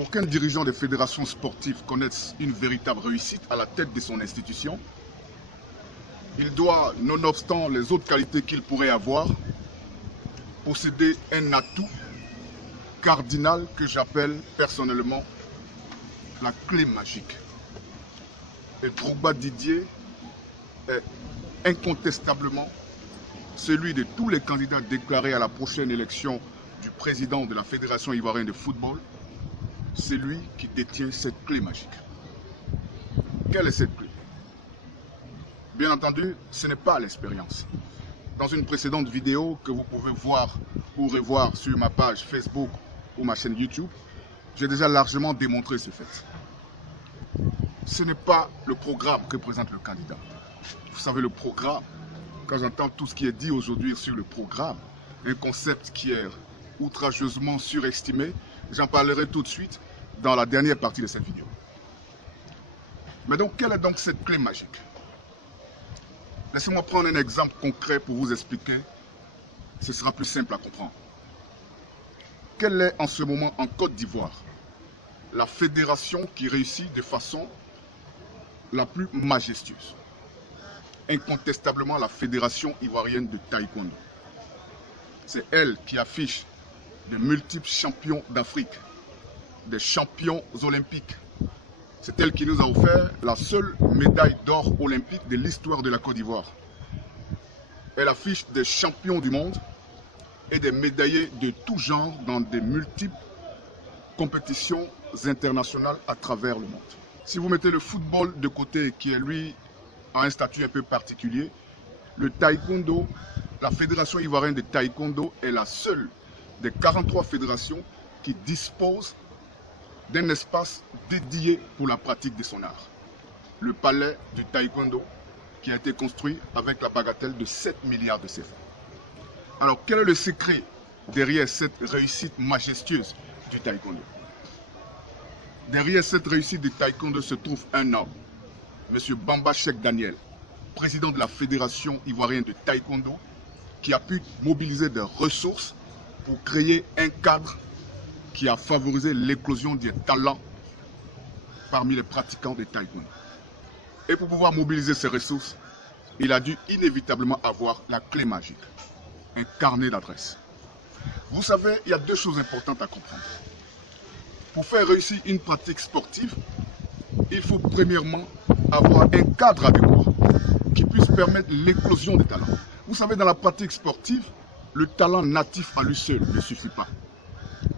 Pour qu'un dirigeant des fédérations sportives connaisse une véritable réussite à la tête de son institution, il doit, nonobstant les autres qualités qu'il pourrait avoir, posséder un atout cardinal que j'appelle personnellement la clé magique. Et Drogba Didier est incontestablement celui de tous les candidats déclarés à la prochaine élection du président de la Fédération ivoirienne de football. C'est lui qui détient cette clé magique. Quelle est cette clé? Bien entendu, ce n'est pas l'expérience. Dans une précédente vidéo que vous pouvez voir ou revoir sur ma page Facebook ou ma chaîne YouTube, j'ai déjà largement démontré ce fait. Ce n'est pas le programme que présente le candidat. Vous savez, le programme, quand j'entends tout ce qui est dit aujourd'hui sur le programme, un concept qui est outrageusement surestimé, j'en parlerai tout de suite dans la dernière partie de cette vidéo. Mais donc, quelle est donc cette clé magique? Laissez-moi prendre un exemple concret pour vous expliquer. Ce sera plus simple à comprendre. Quelle est en ce moment en Côte d'Ivoire la fédération qui réussit de façon la plus majestueuse? Incontestablement la Fédération ivoirienne de taekwondo. C'est elle qui affiche de multiples champions d'Afrique, des champions olympiques. C'est elle qui nous a offert la seule médaille d'or olympique de l'histoire de la Côte d'Ivoire. Elle affiche des champions du monde et des médaillés de tout genre dans de multiples compétitions internationales à travers le monde. Si vous mettez le football de côté, qui est lui a un statut un peu particulier, le taekwondo, la Fédération ivoirienne de taekwondo est la seule des 43 fédérations qui dispose d'un espace dédié pour la pratique de son art. Le palais du taekwondo qui a été construit avec la bagatelle de 7 milliards de CFA. Alors quel est le secret derrière cette réussite majestueuse du taekwondo? Derrière cette réussite du taekwondo se trouve un homme, M. Bamba Cheikh Daniel, président de la Fédération ivoirienne de taekwondo, qui a pu mobiliser des ressources pour créer un cadre qui a favorisé l'éclosion des talents parmi les pratiquants de taekwondo. Et pour pouvoir mobiliser ces ressources, il a dû inévitablement avoir la clé magique, un carnet d'adresses. Vous savez, il y a deux choses importantes à comprendre. Pour faire réussir une pratique sportive, il faut premièrement avoir un cadre adéquat qui puisse permettre l'éclosion des talents. Vous savez, dans la pratique sportive, le talent natif à lui seul ne suffit pas.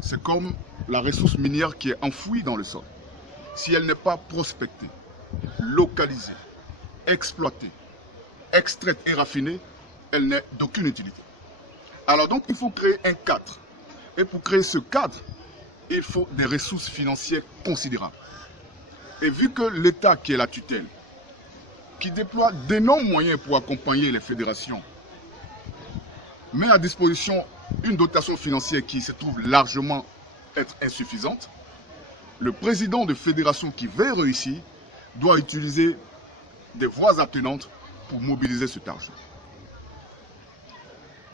C'est comme la ressource minière qui est enfouie dans le sol. Si elle n'est pas prospectée, localisée, exploitée, extraite et raffinée, elle n'est d'aucune utilité. Alors donc, il faut créer un cadre. Et pour créer ce cadre, il faut des ressources financières considérables. Et vu que l'État qui est la tutelle, qui déploie d'énormes moyens pour accompagner les fédérations, met à disposition une dotation financière qui se trouve largement être insuffisante, le président de fédération qui veut réussir doit utiliser des voies attenantes pour mobiliser cet argent.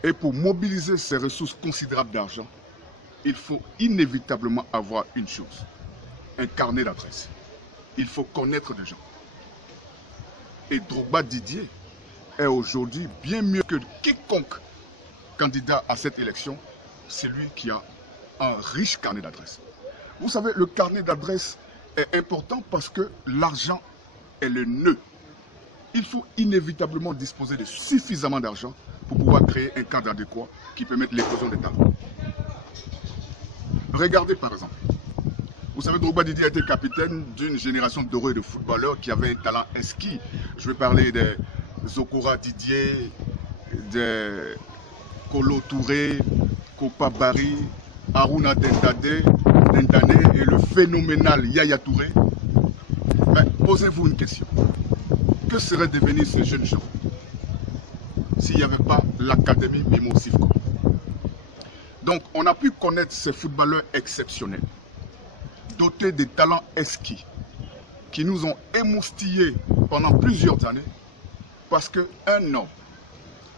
Et pour mobiliser ces ressources considérables d'argent, il faut inévitablement avoir une chose, un carnet d'adresses. Il faut connaître des gens. Et Drogba Didier est aujourd'hui bien mieux que quiconque candidat à cette élection. C'est lui qui a un riche carnet d'adresses. Vous savez, le carnet d'adresses est important parce que l'argent est le nœud. Il faut inévitablement disposer de suffisamment d'argent pour pouvoir créer un cadre adéquat qui permette l'éclosion des talents. Regardez par exemple. Vous savez, Drogba Didier a été capitaine d'une génération dorée de footballeurs qui avaient un talent exquis. Je vais parler de Zokora Didier, de Kolo Touré, Kopa Barry, Aruna Dentane et le phénoménal Yaya Touré. Mais posez-vous une question. Que seraient devenus ces jeunes gens s'il n'y avait pas l'académie Mimo Sivko? Donc, on a pu connaître ces footballeurs exceptionnels, dotés de talents exquis, qui nous ont émoustillés pendant plusieurs années, parce qu'un homme,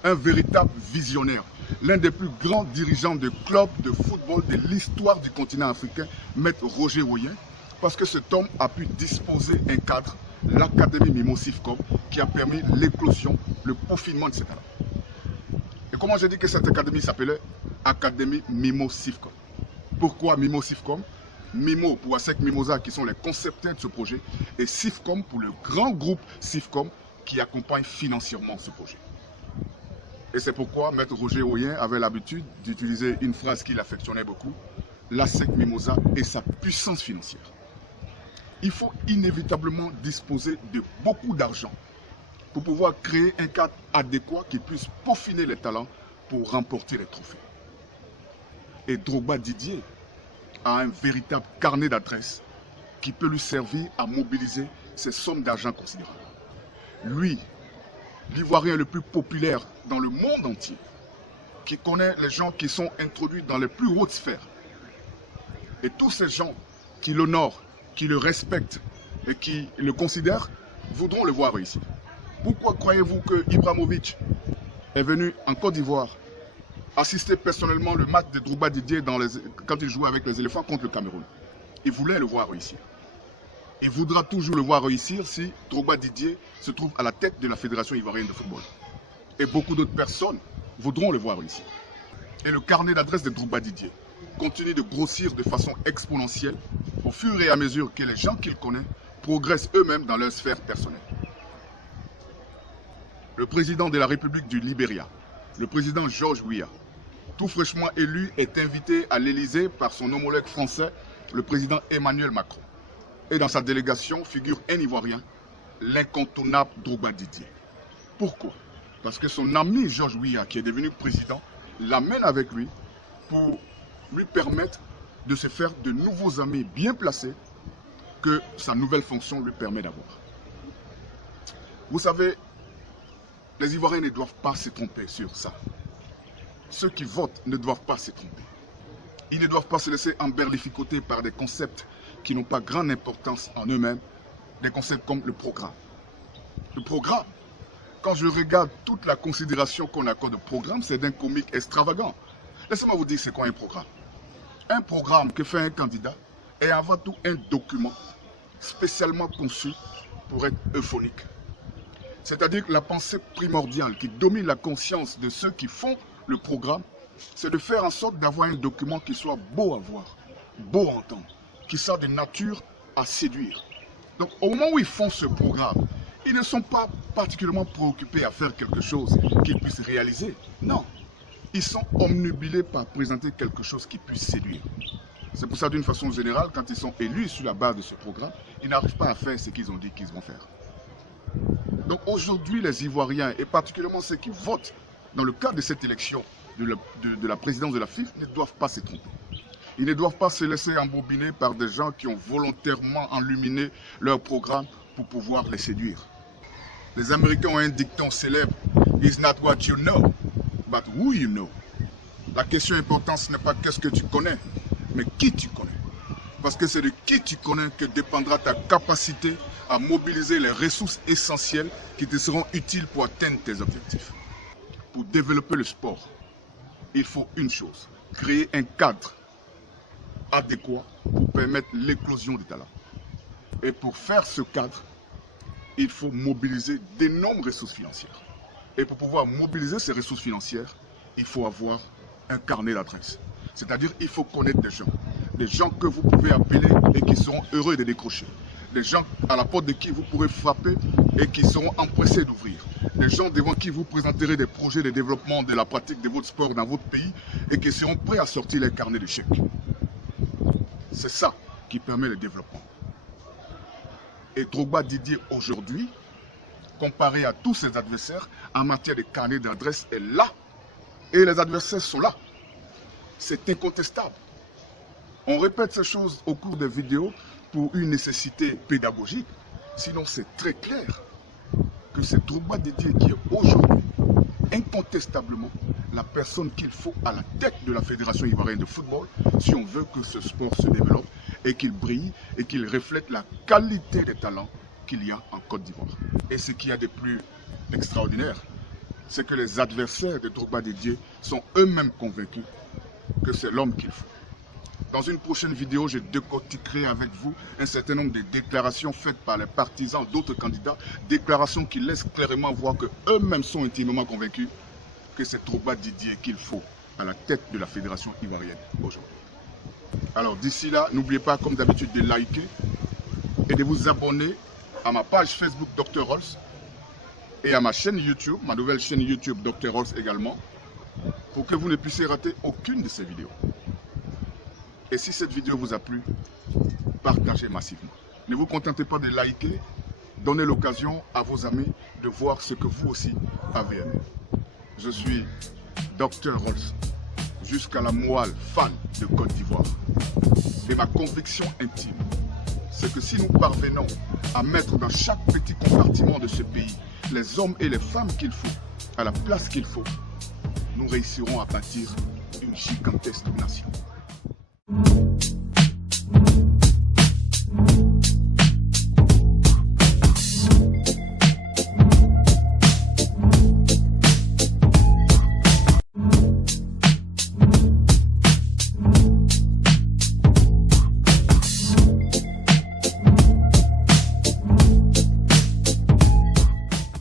un véritable visionnaire, l'un des plus grands dirigeants de club de football de l'histoire du continent africain, Maître Roger Oyen, parce que cet homme a pu disposer un cadre, l'Académie Mimo Sifcom, qui a permis l'éclosion, le peaufinement de ces talents. Et comment j'ai dit que cette académie s'appelait Académie Mimo Sifcom? Pourquoi Mimo Sifcom? Mimo pour Asec Mimosa qui sont les concepteurs de ce projet et Sifcom pour le grand groupe Sifcom qui accompagne financièrement ce projet. Et c'est pourquoi Maître Roger Oyen avait l'habitude d'utiliser une phrase qu'il affectionnait beaucoup, l'Asec Mimosa et sa puissance financière. Il faut inévitablement disposer de beaucoup d'argent pour pouvoir créer un cadre adéquat qui puisse peaufiner les talents pour remporter les trophées. Et Drogba Didier a un véritable carnet d'adresses qui peut lui servir à mobiliser ces sommes d'argent considérables. Lui, l'Ivoirien le plus populaire dans le monde entier, qui connaît les gens qui sont introduits dans les plus hautes sphères. Et tous ces gens qui l'honorent, qui le respectent et qui le considèrent, voudront le voir ici. Pourquoi croyez-vous que Ibrahimovic est venu en Côte d'Ivoire assister personnellement le match de Drogba Didier quand il jouait avec les éléphants contre le Cameroun? Il voulait le voir réussir. Il voudra toujours le voir réussir si Drogba Didier se trouve à la tête de la Fédération ivoirienne de football. Et beaucoup d'autres personnes voudront le voir réussir. Et le carnet d'adresses de Drogba Didier continue de grossir de façon exponentielle au fur et à mesure que les gens qu'il connaît progressent eux-mêmes dans leur sphère personnelle. Le président de la République du Libéria, le président George Weah, tout fraîchement élu, est invité à l'Élysée par son homologue français, le président Emmanuel Macron. Et dans sa délégation figure un Ivoirien, l'incontournable Drogba Didier. Pourquoi? Parce que son ami George Weah, qui est devenu président, l'amène avec lui pour lui permettre de se faire de nouveaux amis bien placés que sa nouvelle fonction lui permet d'avoir. Vous savez, les Ivoiriens ne doivent pas se tromper sur ça. Ceux qui votent ne doivent pas se tromper. Ils ne doivent pas se laisser emberlificoter par des concepts qui n'ont pas grande importance en eux-mêmes, des concepts comme le programme. Le programme, quand je regarde toute la considération qu'on accorde au programme, c'est d'un comique extravagant. Laissez-moi vous dire c'est quoi un programme. Un programme que fait un candidat est avant tout un document spécialement conçu pour être euphonique. C'est-à-dire que la pensée primordiale qui domine la conscience de ceux qui font le programme, c'est de faire en sorte d'avoir un document qui soit beau à voir, beau à entendre, qui soit de nature à séduire. Donc au moment où ils font ce programme, ils ne sont pas particulièrement préoccupés à faire quelque chose qu'ils puissent réaliser. Non, ils sont omnubilés par présenter quelque chose qui puisse séduire. C'est pour ça d'une façon générale, quand ils sont élus sur la base de ce programme, ils n'arrivent pas à faire ce qu'ils ont dit qu'ils vont faire. Donc aujourd'hui, les Ivoiriens, et particulièrement ceux qui votent dans le cadre de cette élection de la présidence de la FIFA, ne doivent pas se tromper. Ils ne doivent pas se laisser embobiner par des gens qui ont volontairement enluminé leur programme pour pouvoir les séduire. Les Américains ont un dicton célèbre, « It's not what you know, but who you know ». La question importante, ce n'est pas qu'est-ce que tu connais, mais qui tu connais. Parce que c'est de qui tu connais que dépendra ta capacité à mobiliser les ressources essentielles qui te seront utiles pour atteindre tes objectifs. Pour développer le sport, il faut une chose, créer un cadre adéquat pour permettre l'éclosion des talents. Et pour faire ce cadre, il faut mobiliser d'énormes ressources financières. Et pour pouvoir mobiliser ces ressources financières, il faut avoir un carnet d'adresses. C'est-à-dire qu'il faut connaître des gens que vous pouvez appeler et qui seront heureux de décrocher. Des gens à la porte de qui vous pourrez frapper et qui seront empressés d'ouvrir. Des gens devant qui vous présenterez des projets de développement de la pratique de votre sport dans votre pays et qui seront prêts à sortir les carnets de chèques. C'est ça qui permet le développement. Et Drogba Didier aujourd'hui, comparé à tous ses adversaires, en matière de carnet d'adresse, est là. Et les adversaires sont là. C'est incontestable. On répète ces choses au cours des vidéos pour une nécessité pédagogique. Sinon, c'est très clair que c'est Drogba Didier qui est aujourd'hui incontestablement la personne qu'il faut à la tête de la Fédération ivoirienne de football si on veut que ce sport se développe et qu'il brille et qu'il reflète la qualité des talents qu'il y a en Côte d'Ivoire. Et ce qu'il y a de plus extraordinaire, c'est que les adversaires de Drogba Didier sont eux-mêmes convaincus que c'est l'homme qu'il faut. Dans une prochaine vidéo, je décortiquerai avec vous un certain nombre de déclarations faites par les partisans d'autres candidats, déclarations qui laissent clairement voir qu'eux-mêmes sont intimement convaincus que c'est Drogba Didier qu'il faut à la tête de la Fédération ivoirienne aujourd'hui. Alors d'ici là, n'oubliez pas comme d'habitude de liker et de vous abonner à ma page Facebook Dr Rolls et à ma chaîne YouTube, ma nouvelle chaîne YouTube Dr Rolls également, pour que vous ne puissiez rater aucune de ces vidéos. Et si cette vidéo vous a plu, partagez massivement. Ne vous contentez pas de liker, donnez l'occasion à vos amis de voir ce que vous aussi avez aimé. Je suis Dr Rolls, jusqu'à la moelle fan de Côte d'Ivoire. Et ma conviction intime, c'est que si nous parvenons à mettre dans chaque petit compartiment de ce pays les hommes et les femmes qu'il faut, à la place qu'il faut, nous réussirons à bâtir une gigantesque nation.